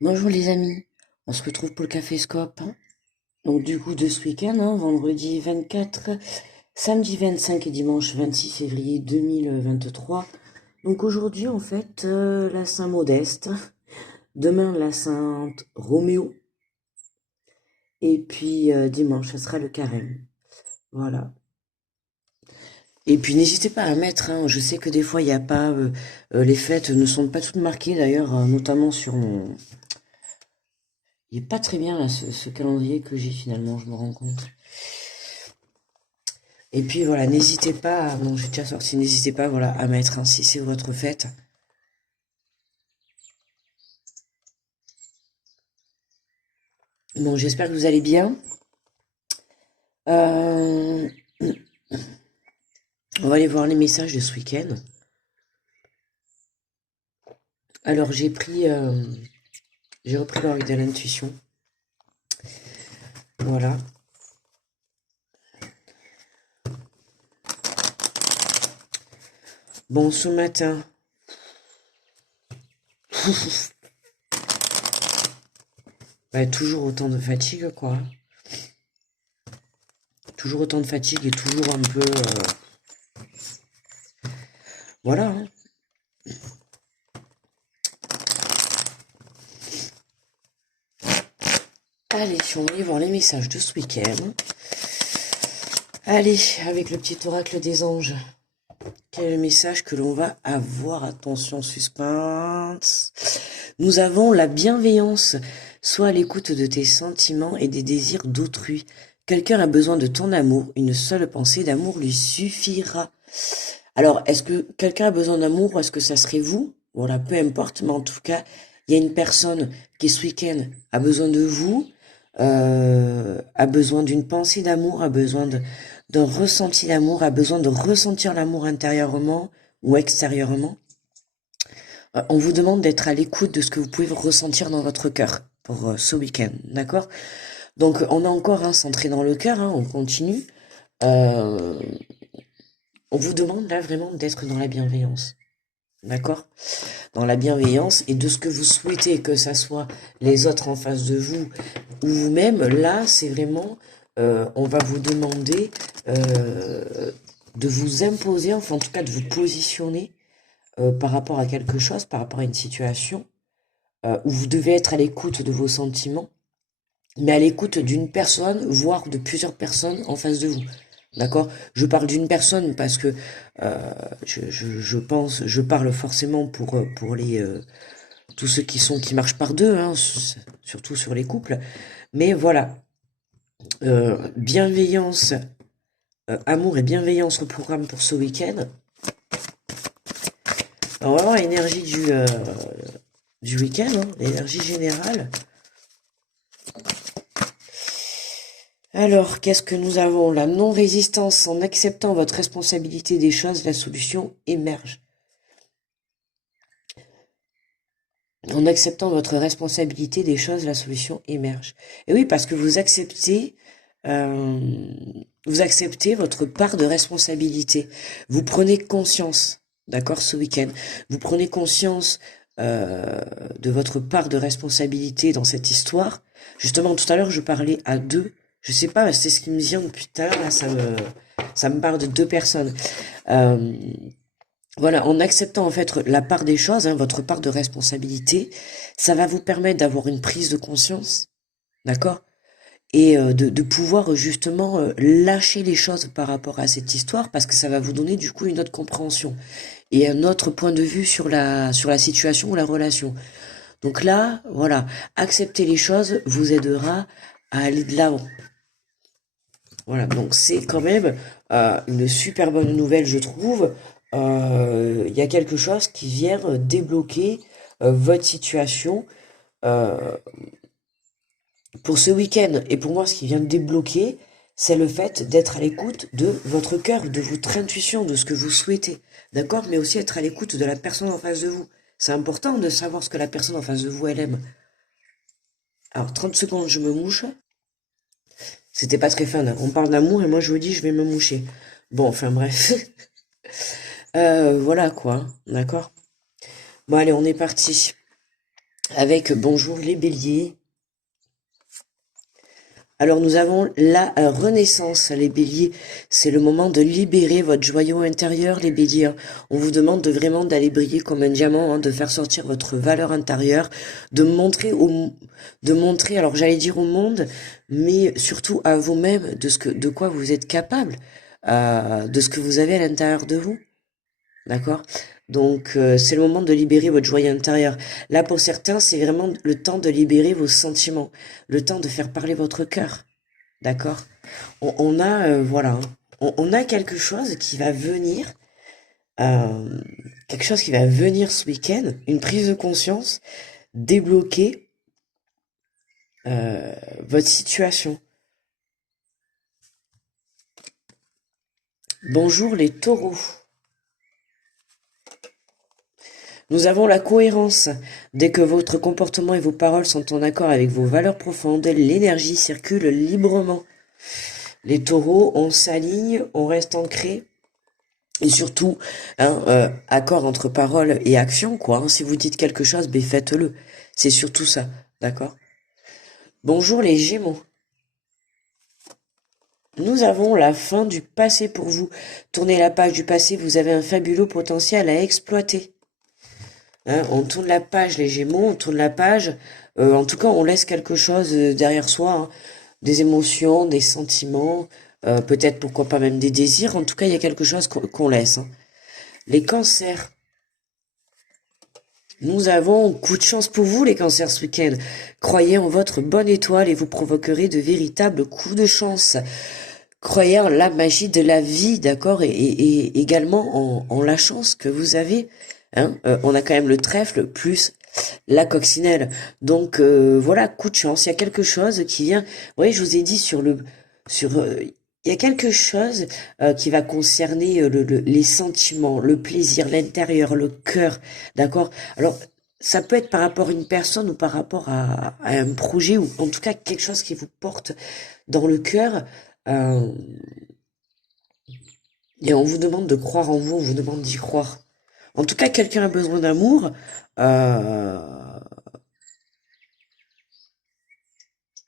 Bonjour les amis, on se retrouve pour le Café Scope. Donc du coup de ce week-end, vendredi 24, samedi 25 et dimanche 26 février 2023. Donc aujourd'hui en fait la Saint-Modeste, demain la Sainte Roméo, et puis dimanche ça sera le Carême. Voilà. Et puis n'hésitez pas à mettre, je sais que des fois il n'y a pas, les fêtes ne sont pas toutes marquées d'ailleurs, notamment sur mon... Il est pas très bien là ce calendrier que j'ai finalement, je me rends compte. Et puis voilà, n'hésitez pas, bon j'ai déjà sorti, n'hésitez pas voilà, à mettre si c'est votre fête. Bon, j'espère que vous allez bien. Euh, on va aller voir les messages de ce week-end. Alors j'ai repris l'orgue de l'intuition. Voilà. Bon, ce matin, bah, toujours autant de fatigue, quoi. Toujours autant de fatigue et toujours un peu... voilà. Allez, on va aller voir les messages de ce week-end. Allez, avec le petit oracle des anges. Quel est le message que l'on va avoir? Attention, suspense. Nous avons la bienveillance. Sois à l'écoute de tes sentiments et des désirs d'autrui. Quelqu'un a besoin de ton amour. Une seule pensée d'amour lui suffira. Alors, est-ce que quelqu'un a besoin d'amour ou est-ce que ça serait vous? Voilà, peu importe, mais en tout cas, il y a une personne qui ce week-end a besoin de vous, a besoin d'une pensée d'amour, a besoin d'un ressenti d'amour, a besoin de ressentir l'amour intérieurement ou extérieurement. On vous demande d'être à l'écoute de ce que vous pouvez ressentir dans votre cœur pour ce week-end, d'accord? Donc, on a encore centré dans le cœur, on continue. Euh, on vous demande là vraiment d'être dans la bienveillance. D'accord? Dans la bienveillance et de ce que vous souhaitez, que ça soit les autres en face de vous ou vous-même, là, c'est vraiment, on va vous demander de vous imposer, enfin en tout cas de vous positionner par rapport à quelque chose, par rapport à une situation, où vous devez être à l'écoute de vos sentiments, mais à l'écoute d'une personne, voire de plusieurs personnes en face de vous. D'accord? Je parle d'une personne parce que je pense, je parle forcément pour tous ceux qui marchent par deux, surtout sur les couples. Mais voilà, bienveillance, amour et bienveillance au programme pour ce week-end. Alors, on va voir l'énergie du week-end, l'énergie générale. Alors, qu'est-ce que nous avons? La non-résistance. En acceptant votre responsabilité des choses, la solution émerge. En acceptant votre responsabilité des choses, la solution émerge. Et oui, parce que euh, vous acceptez votre part de responsabilité. Vous prenez conscience, d'accord, ce week-end. Vous prenez conscience de votre part de responsabilité dans cette histoire. Justement, tout à l'heure, je parlais à deux. Je sais pas, c'est ce qui me vient depuis tout à l'heure. Là, ça me parle de deux personnes. Euh, voilà, en acceptant en fait la part des choses, votre part de responsabilité, ça va vous permettre d'avoir une prise de conscience, d'accord? Et de pouvoir justement lâcher les choses par rapport à cette histoire, parce que ça va vous donner du coup une autre compréhension et un autre point de vue sur la situation ou la relation. Donc là, voilà, accepter les choses vous aidera à aller de l'avant. Voilà, donc c'est quand même une super bonne nouvelle, je trouve. Il y a quelque chose qui vient débloquer votre situation pour ce week-end. Et pour moi, ce qui vient de débloquer, c'est le fait d'être à l'écoute de votre cœur, de votre intuition, de ce que vous souhaitez. D'accord? Mais aussi être à l'écoute de la personne en face de vous. C'est important de savoir ce que la personne en face de vous, elle aime. Alors, 30 secondes, je me mouche. C'était pas très fun. On parle d'amour et moi, je vous dis, je vais me moucher. Bon, enfin bref. Voilà quoi, d'accord? Bon allez, on est parti. avec bonjour les béliers. Alors nous avons la renaissance, les béliers. C'est le moment de libérer votre joyau intérieur, les béliers. On vous demande de vraiment d'aller briller comme un diamant, hein, de faire sortir votre valeur intérieure, de montrer, alors j'allais dire au monde, mais surtout à vous-même de quoi vous êtes capable, de ce que vous avez à l'intérieur de vous. D'accord? Donc, c'est le moment de libérer votre joyau intérieur. Là, pour certains, c'est vraiment le temps de libérer vos sentiments, le temps de faire parler votre cœur. D'accord? On a, voilà, hein, on a euh, quelque chose qui va venir ce week-end, une prise de conscience, débloquer votre situation. Bonjour les taureaux. Nous avons la cohérence. Dès que votre comportement et vos paroles sont en accord avec vos valeurs profondes, l'énergie circule librement. Les taureaux, on s'aligne, on reste ancré. Et surtout, hein, accord entre parole et action, quoi. Hein. Si vous dites quelque chose, ben faites-le. C'est surtout ça, d'accord? Bonjour les Gémeaux. Nous avons la fin du passé pour vous. Tournez la page du passé, vous avez un fabuleux potentiel à exploiter. Hein, on tourne la page, les Gémeaux, on tourne la page. En tout cas, on laisse quelque chose derrière soi, hein. Des émotions, des sentiments, peut-être pourquoi pas même des désirs. En tout cas, il y a quelque chose qu'on laisse. Hein. Les cancers. Nous avons coup de chance pour vous, les cancers, ce week-end. Croyez en votre bonne étoile et vous provoquerez de véritables coups de chance. Croyez en la magie de la vie, d'accord, et également en la chance que vous avez. Hein. On a quand même le trèfle plus la coccinelle. Donc voilà, coup de chance. Il y a quelque chose qui vient. Oui, je vous ai dit il y a quelque chose qui va concerner les sentiments, le plaisir, l'intérieur, le cœur, d'accord? Alors, ça peut être par rapport à une personne ou par rapport à un projet ou en tout cas quelque chose qui vous porte dans le cœur. euh, et on vous demande de croire en vous, on vous demande d'y croire. En tout cas, quelqu'un a besoin d'amour. Euh,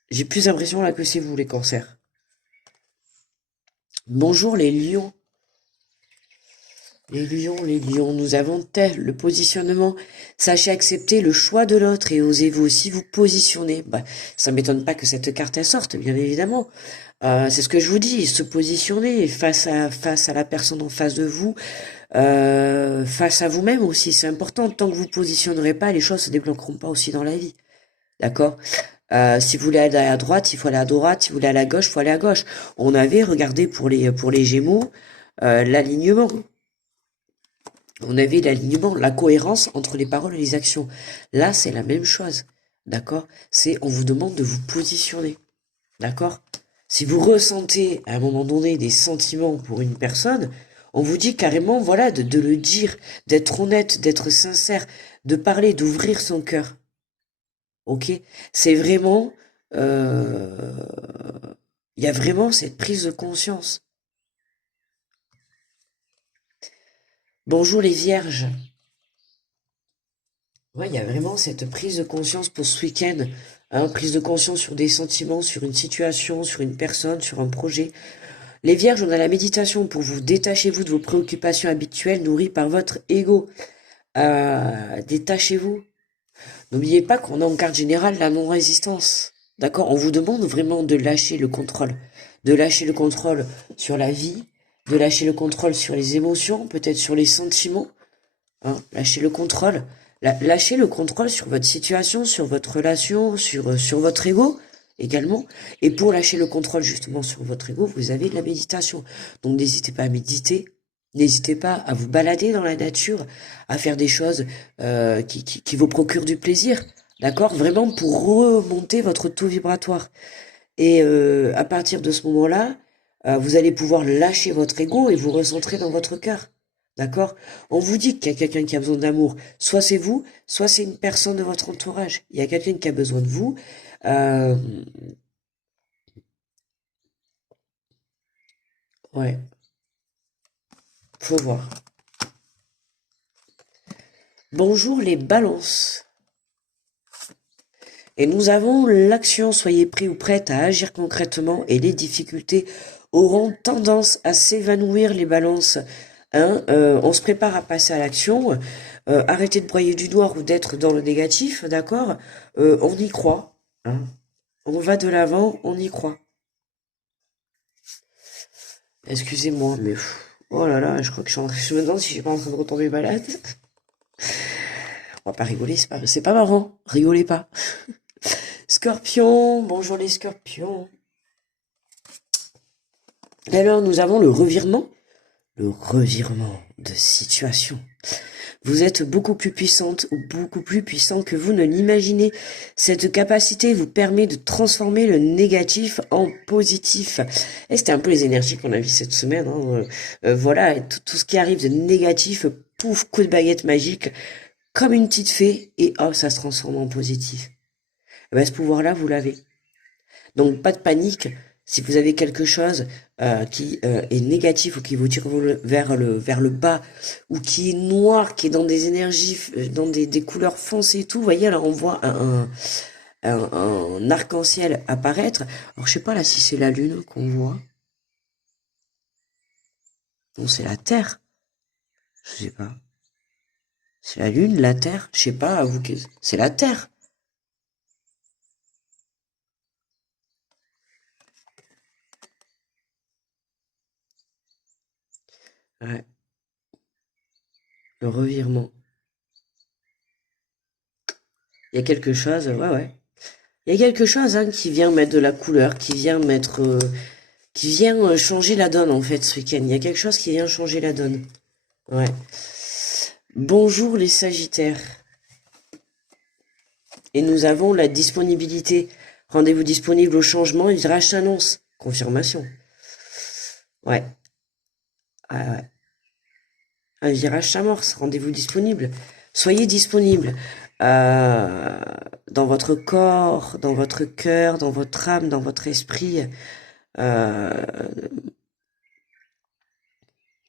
j'ai plus l'impression là que c'est vous les cancers. Bonjour les lions. Les lions, nous avons tel le positionnement. Sachez accepter le choix de l'autre et osez-vous aussi vous positionner. Bah, ça m'étonne pas que cette carte elle sorte, bien évidemment. C'est ce que je vous dis, se positionner face à la personne en face de vous, face à vous-même aussi, c'est important. Tant que vous positionnerez pas, les choses se débloqueront pas aussi dans la vie. D'accord? Si vous voulez aller à droite, il faut aller à droite. Si vous voulez aller à gauche, il faut aller à gauche. On avait regardé pour les Gémeaux l'alignement. On avait l'alignement, la cohérence entre les paroles et les actions. Là, c'est la même chose. D'accord? C'est, on vous demande de vous positionner. D'accord? Si vous ressentez à un moment donné des sentiments pour une personne, on vous dit carrément, voilà, de le dire, d'être honnête, d'être sincère, de parler, d'ouvrir son cœur. Ok? C'est vraiment, euh, il y a vraiment cette prise de conscience. Bonjour les vierges. Ouais, il y a vraiment cette prise de conscience pour ce week-end, hein, prise de conscience sur des sentiments, sur une situation, sur une personne, sur un projet. Les vierges, on a la méditation pour vous détacher vous de vos préoccupations habituelles nourries par votre ego. Détachez-vous. N'oubliez pas qu'on a en carte générale la non-résistance. D'accord? On vous demande vraiment de lâcher le contrôle. De lâcher le contrôle sur la vie, de lâcher le contrôle sur les émotions, peut-être sur les sentiments. Hein, lâchez le contrôle. Lâchez le contrôle sur votre situation, sur votre relation, sur votre ego également. Et pour lâcher le contrôle justement sur votre ego, vous avez de la méditation. Donc n'hésitez pas à méditer. N'hésitez pas à vous balader dans la nature, à faire des choses qui vous procurent du plaisir. D'accord? Vraiment pour remonter votre taux vibratoire. Et à partir de ce moment-là, vous allez pouvoir lâcher votre ego et vous recentrer dans votre cœur. D'accord? On vous dit qu'il y a quelqu'un qui a besoin d'amour. Soit c'est vous, soit c'est une personne de votre entourage. Il y a quelqu'un qui a besoin de vous. Euh, ouais, faut voir. Bonjour les balances. Et nous avons l'action, soyez prêts ou prêtes à agir concrètement et les difficultés auront tendance à s'évanouir les balances. Hein, on se prépare à passer à l'action. Arrêtez de broyer du noir ou d'être dans le négatif, d'accord? On y croit. Hein. On va de l'avant, on y croit. Excusez-moi, mais oh là là, je crois que je me demande si je suis pas en train de retomber malade. On va pas rigoler, c'est pas marrant. Rigolez pas. Scorpion, bonjour les scorpions. Alors, nous avons le revirement de situation. Vous êtes beaucoup plus puissante ou beaucoup plus puissant que vous ne l'imaginez. Cette capacité vous permet de transformer le négatif en positif. Et c'était un peu les énergies qu'on a vues cette semaine. Hein. Voilà, et tout ce qui arrive de négatif, pouf, coup de baguette magique, comme une petite fée, et hop, ça se transforme en positif. Et ben, ce pouvoir-là, vous l'avez. Donc pas de panique. Si vous avez quelque chose qui est négatif ou qui vous tire vers le bas ou qui est noir, qui est dans des énergies, dans des couleurs foncées et tout, vous voyez, alors on voit un arc-en-ciel apparaître. Alors je sais pas là si c'est la lune qu'on voit. Non, c'est la Terre. Je sais pas. C'est la lune, la Terre. Je sais pas, vous, c'est la Terre. Ouais, le revirement. Il y a quelque chose, ouais. Il y a quelque chose hein, qui vient mettre de la couleur, qui vient changer la donne en fait ce week-end. Il y a quelque chose qui vient changer la donne. Ouais. Bonjour les Sagittaires. Et nous avons la disponibilité. Rendez-vous disponible au changement, il virage s'annonce. Confirmation. Ouais. Ah, ouais. Un virage s'amorce, rendez-vous disponible. Soyez disponible dans votre corps, dans votre cœur, dans votre âme, dans votre esprit, euh,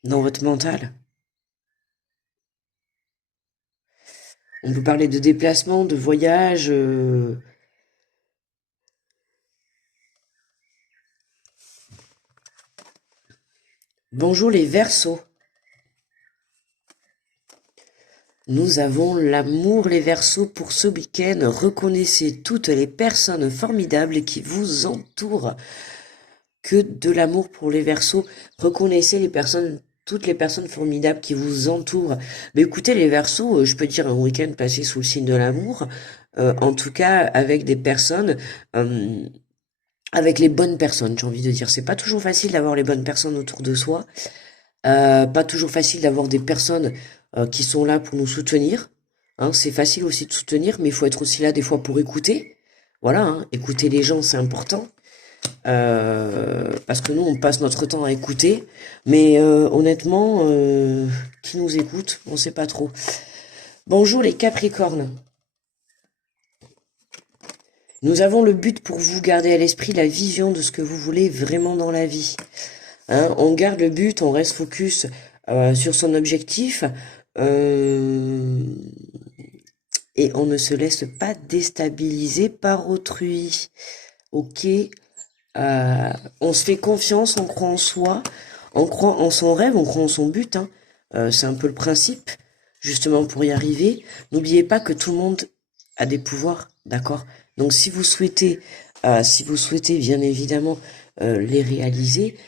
dans votre mental. On peut parler de déplacement, de voyage. Bonjour les Verseaux. Nous avons l'amour les Verseaux pour ce week-end. Reconnaissez toutes les personnes formidables qui vous entourent. Que de l'amour pour les Verseaux. Reconnaissez toutes les personnes formidables qui vous entourent. Mais écoutez les Verseaux, je peux dire un week-end passé sous le signe de l'amour. En tout cas, avec des personnes, avec les bonnes personnes, j'ai envie de dire. C'est pas toujours facile d'avoir les bonnes personnes autour de soi. Pas toujours facile d'avoir des personnes qui sont là pour nous soutenir. Hein, c'est facile aussi de soutenir, mais il faut être aussi là des fois pour écouter. Voilà, hein, écouter les gens, c'est important. Parce que nous, on passe notre temps à écouter. Mais honnêtement, qui nous écoute, on sait pas trop. Bonjour les Capricornes. Nous avons le but pour vous, garder à l'esprit la vision de ce que vous voulez vraiment dans la vie. Hein, on garde le but, on reste focus sur son objectif et on ne se laisse pas déstabiliser par autrui. Ok, on se fait confiance, on croit en soi, on croit en son rêve, on croit en son but. Hein. C'est un peu le principe, justement pour y arriver. N'oubliez pas que tout le monde a des pouvoirs, d'accord? Donc si vous souhaitez bien évidemment les réaliser,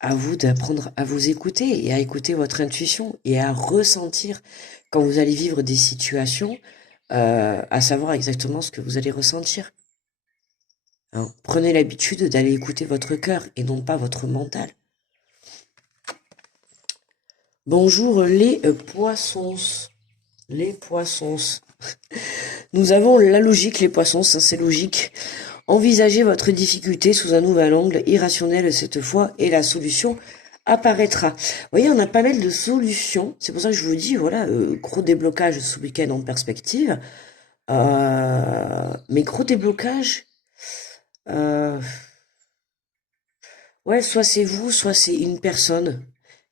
à vous d'apprendre à vous écouter et à écouter votre intuition et à ressentir quand vous allez vivre des situations, à savoir exactement ce que vous allez ressentir. Hein, prenez l'habitude d'aller écouter votre cœur et non pas votre mental. Bonjour les poissons. Les poissons. Nous avons la logique, les poissons, ça c'est logique. Envisagez votre difficulté sous un nouvel angle, irrationnel cette fois, et la solution apparaîtra. Vous voyez, on a pas mal de solutions. C'est pour ça que je vous dis, voilà, gros déblocage ce week-end en perspective. Mais gros déblocage, ouais, soit c'est vous, soit c'est une personne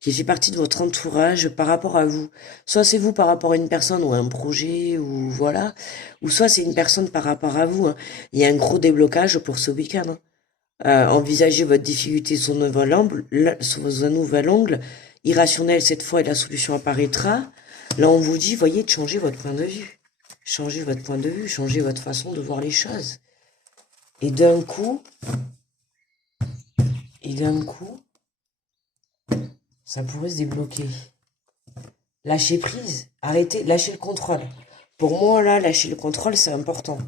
qui fait partie de votre entourage par rapport à vous. Soit c'est vous par rapport à une personne ou à un projet, ou voilà, ou soit c'est une personne par rapport à vous, hein. Il y a un gros déblocage pour ce week-end, hein. Envisagez votre difficulté sous un nouvel angle, irrationnel cette fois et la solution apparaîtra. Là, on vous dit, voyez, de changer votre point de vue. Changez votre point de vue, changez votre façon de voir les choses. Et d'un coup, ça pourrait se débloquer. Lâcher prise, arrêtez, lâcher le contrôle. Pour moi, là, lâcher le contrôle, c'est important.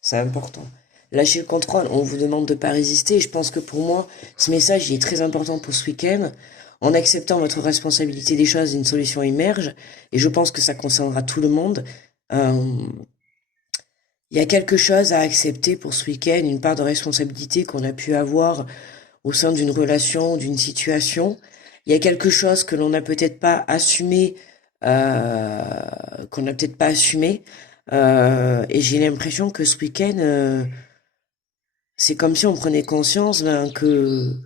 C'est important. Lâcher le contrôle, on vous demande de ne pas résister. Et je pense que pour moi, ce message il est très important pour ce week-end. En acceptant votre responsabilité des choses, une solution émerge. Et je pense que ça concernera tout le monde. Il y a quelque chose à accepter pour ce week-end, une part de responsabilité qu'on a pu avoir au sein d'une relation, d'une situation. Il y a quelque chose que l'on n'a peut-être pas assumé, qu'on n'a peut-être pas assumé. Et j'ai l'impression que ce week-end, c'est comme si on prenait conscience ben, que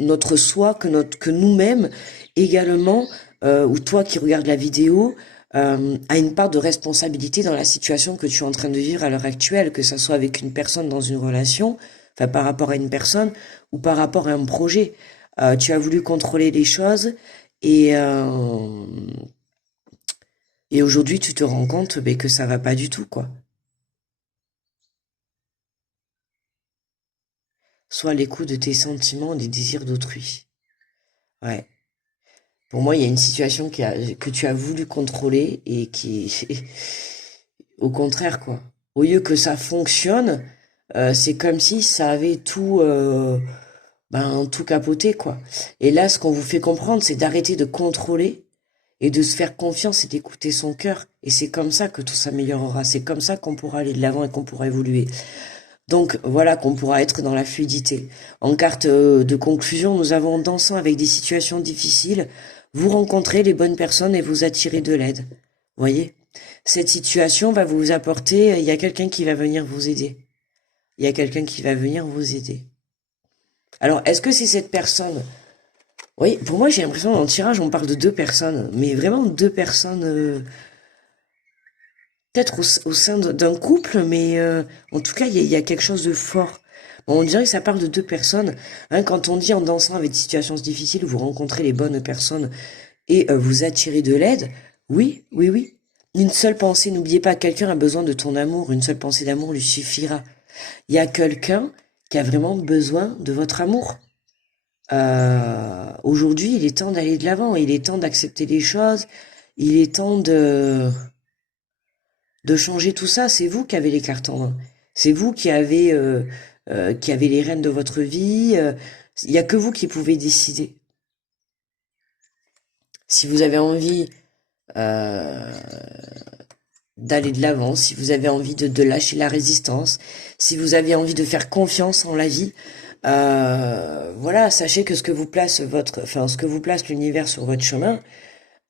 notre soi, que nous-mêmes également, ou toi qui regardes la vidéo, a une part de responsabilité dans la situation que tu es en train de vivre à l'heure actuelle, que ça soit avec une personne dans une relation, enfin par rapport à une personne, ou par rapport à un projet. Tu as voulu contrôler les choses et, euh, et aujourd'hui tu te rends compte ben, que ça va pas du tout, quoi. Soit à l'écoute de tes sentiments, des désirs d'autrui. Ouais. Pour moi, il y a une situation que tu as voulu contrôler et qui, au contraire, quoi. Au lieu que ça fonctionne, c'est comme si ça avait tout capoté, quoi. Et là, ce qu'on vous fait comprendre, c'est d'arrêter de contrôler et de se faire confiance et d'écouter son cœur. Et c'est comme ça que tout s'améliorera. C'est comme ça qu'on pourra aller de l'avant et qu'on pourra évoluer. Donc voilà qu'on pourra être dans la fluidité. En carte de conclusion, nous avons dansant avec des situations difficiles, vous rencontrez les bonnes personnes et vous attirez de l'aide. Voyez? Cette situation va vous apporter, il y a quelqu'un qui va venir vous aider. Il y a quelqu'un qui va venir vous aider. Alors, est-ce que c'est cette personne? Oui, pour moi, j'ai l'impression dans le tirage, on parle de deux personnes, mais vraiment deux personnes, peut-être au sein d'un couple, mais en tout cas, il y a quelque chose de fort. Bon, on dirait que ça parle de deux personnes. Hein, quand on dit en dansant avec des situations difficiles, vous rencontrez les bonnes personnes et vous attirez de l'aide. Oui, oui, oui. Une seule pensée, n'oubliez pas, quelqu'un a besoin de ton amour. Une seule pensée d'amour lui suffira. Il y a quelqu'un qui a vraiment besoin de votre amour. Aujourd'hui, il est temps d'aller de l'avant. Il est temps d'accepter les choses. Il est temps de changer tout ça. C'est vous qui avez les cartes en main. C'est vous qui avez les rênes de votre vie. Il n'y a que vous qui pouvez décider. Si vous avez envie euh, d'aller de l'avant, si vous avez envie de lâcher la résistance, si vous avez envie de faire confiance en la vie, voilà, sachez que ce que vous place l'univers sur votre chemin,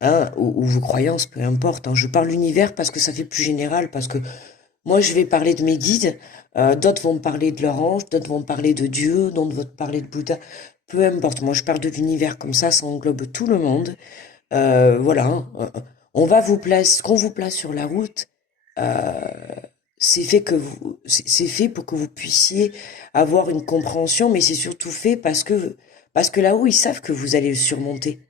hein, ou vos croyances, peu importe, hein, je parle l'univers parce que ça fait plus général, parce que moi je vais parler de mes guides, d'autres vont me parler de leur ange, d'autres vont me parler de Dieu, d'autres vont me parler de Bouddha, peu importe, moi je parle de l'univers comme ça englobe tout le monde. Voilà, hein. On va vous placer, ce qu'on vous place sur la route, euh, c'est fait pour que vous puissiez avoir une compréhension, mais c'est surtout fait parce que là-haut ils savent que vous allez le surmonter.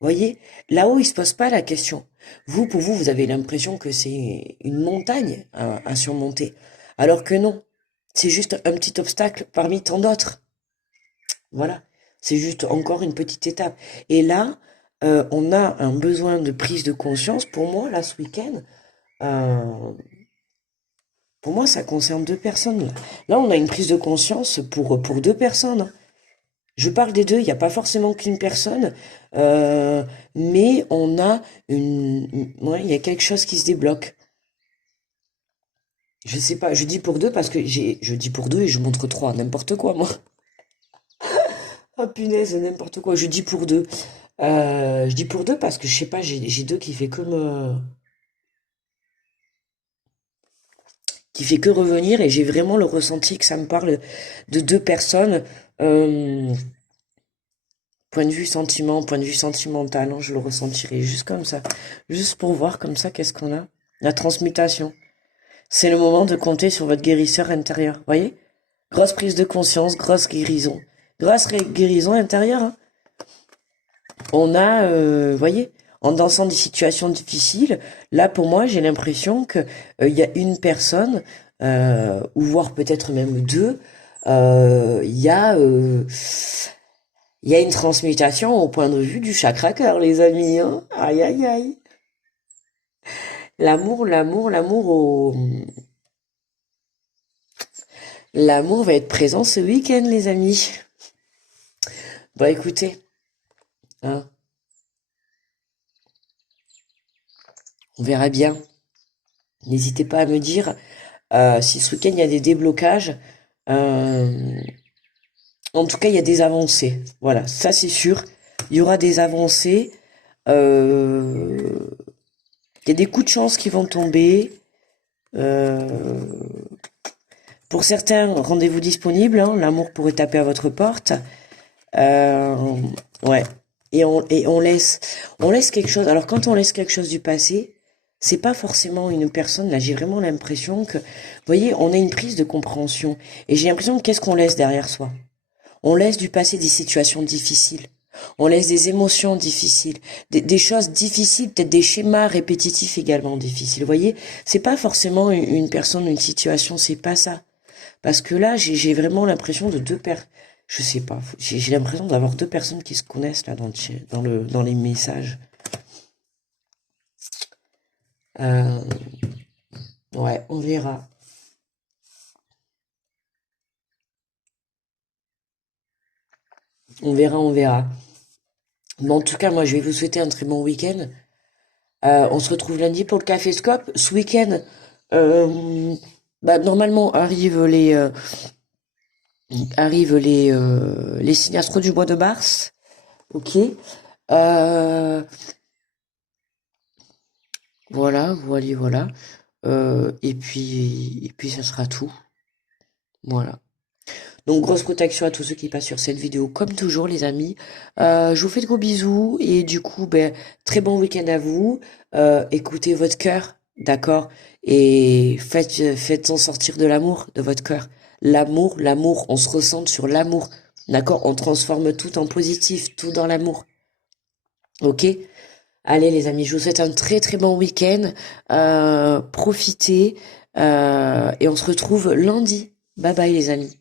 Voyez, là-haut ils se posent pas la question. Pour vous, vous avez l'impression que c'est une montagne à surmonter, alors que non, c'est juste un petit obstacle parmi tant d'autres. Voilà, c'est juste encore une petite étape. Et là, on a un besoin de prise de conscience. Pour moi, là, ce week-end, euh, pour moi, ça concerne deux personnes. Là, on a une prise de conscience pour deux personnes, hein. Je parle des deux, il n'y a pas forcément qu'une personne, mais on a ouais, il y a quelque chose qui se débloque. Je sais pas, je dis pour deux parce que je dis pour deux et je montre trois, n'importe quoi, moi. Ah punaise, n'importe quoi, je dis pour deux. Je dis pour deux parce que je sais pas, j'ai deux qui fait que revenir, et j'ai vraiment le ressenti que ça me parle de deux personnes. Euh, Point de vue sentiment, point de vue sentimental, hein, je le ressentirai juste comme ça. Juste pour voir comme ça qu'est-ce qu'on a. La transmutation. C'est le moment de compter sur votre guérisseur intérieur. Voyez? Grosse prise de conscience, grosse guérison. Guérison intérieure, hein. On a, voyez, en dansant des situations difficiles, là pour moi j'ai l'impression que il y a une personne, ou voire peut-être même deux, euh, il y a, euh, il y a une transmutation au point de vue du chakra cœur, les amis, hein. Aïe aïe aïe. L'amour va être présent ce week-end, les amis. Bon, écoutez, hein, on verra bien. N'hésitez pas à me dire si ce week-end il y a des déblocages. Euh, En tout cas, il y a des avancées. Voilà, ça c'est sûr. Il y aura des avancées. Euh, Il y a des coups de chance qui vont tomber. Euh, pour certains, rendez-vous disponible, hein. L'amour pourrait taper à votre porte. Euh, ouais. On laisse quelque chose. Alors quand on laisse quelque chose du passé, c'est pas forcément une personne. Là, j'ai vraiment l'impression que, vous voyez, on a une prise de compréhension. Et j'ai l'impression que qu'est-ce qu'on laisse derrière soi? On laisse du passé des situations difficiles. On laisse des émotions difficiles, des choses difficiles, peut-être des schémas répétitifs également difficiles. Vous voyez, c'est pas forcément une personne, une situation, c'est pas ça. Parce que là, j'ai vraiment l'impression de deux personnes. Je sais pas, j'ai l'impression d'avoir deux personnes qui se connaissent là dans les messages. Euh, ouais, on verra. On verra, on verra. Mais en tout cas, moi, je vais vous souhaiter un très bon week-end. On se retrouve lundi pour le Café Scope. Ce week-end, euh, bah, normalement arrivent les Cinéastros du mois de mars. Ok. Euh, voilà. Et puis ça sera tout. Voilà. Donc grosse protection à tous ceux qui passent sur cette vidéo, comme toujours les amis. Je vous fais de gros bisous et du coup, ben, très bon week-end à vous. Écoutez votre cœur, d'accord? Et faites-en sortir de l'amour de votre cœur. L'amour, on se ressente sur l'amour, d'accord? On transforme tout en positif, tout dans l'amour, ok? Allez les amis, je vous souhaite un très très bon week-end. Profitez et on se retrouve lundi. Bye bye les amis.